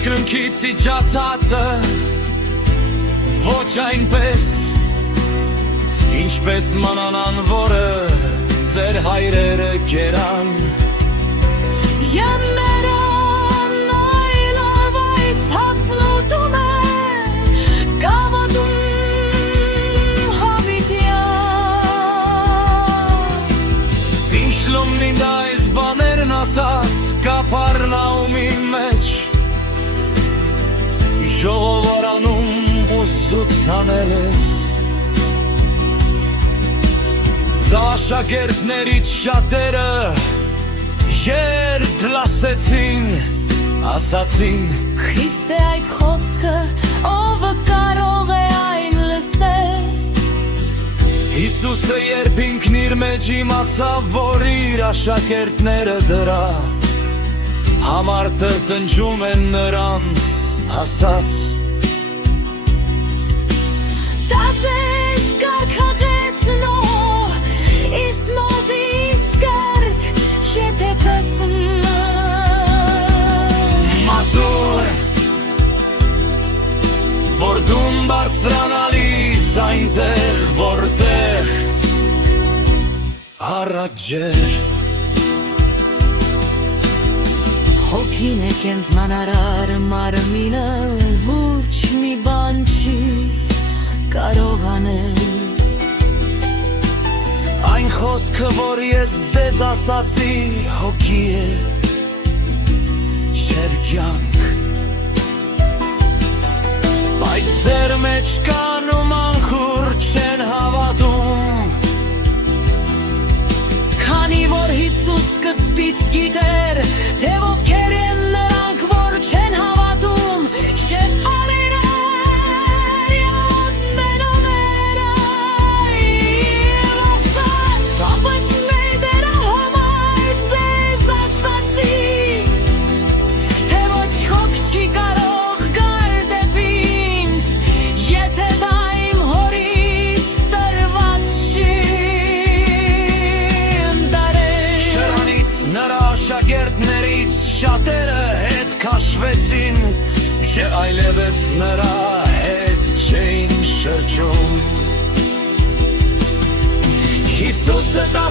Երկնքից իջացածը ոչ այնպես ինչպես մանանան, որը ձեր հայրերը կերան Յաններան այլով այս հացն ուտում է Գավաթում հավիտյան Ինչ լոմնին այս բաներն ասած Կապարնաումի մեջ Ժողովարանում ու զուծանել ես Աշակերտներից շատերը երդ լասեցին, ասացին Քրիստ է այդ խոսքը, ով կարող է այն լսել Հիսուսը երբ ինքն իր մեջ իմացավ, որ իր աշակերտները դրա Համար տնջում են նրանց, ասաց Դա ձեզ կարգաղեց նոր Is not this scared, j'étais personne Մատուր, որ դուն բարձրանալիս այնտեղ, որտեղ առաջեր Հոգին է կենտրոնարար մարմինը Ոչ մի բան չի կարող անել Այն խոսքը, որ ես ձեզ ասացի, հոգի է, չէր կյանք Բայց ձեր մեջ կան ու մանխուր չեն հավատում Քանի որ Հիսուս սկզբից գիտեր, թե ովքեր են նրանք, որ չեն հավատում Շետ արիներ, մենոներ այլ ասաց Ապēc մեդերա համար ձեզ ասացի Թե ոչ հոգ չի կարող գար դեպի ինձ Եթե դա իմ հորից տրված չի Շրանից նրա աշակերտներից շատերը հետ քաշվեցին Չէ այլևս նրա հետ չէին շրջում Հիսուսը դա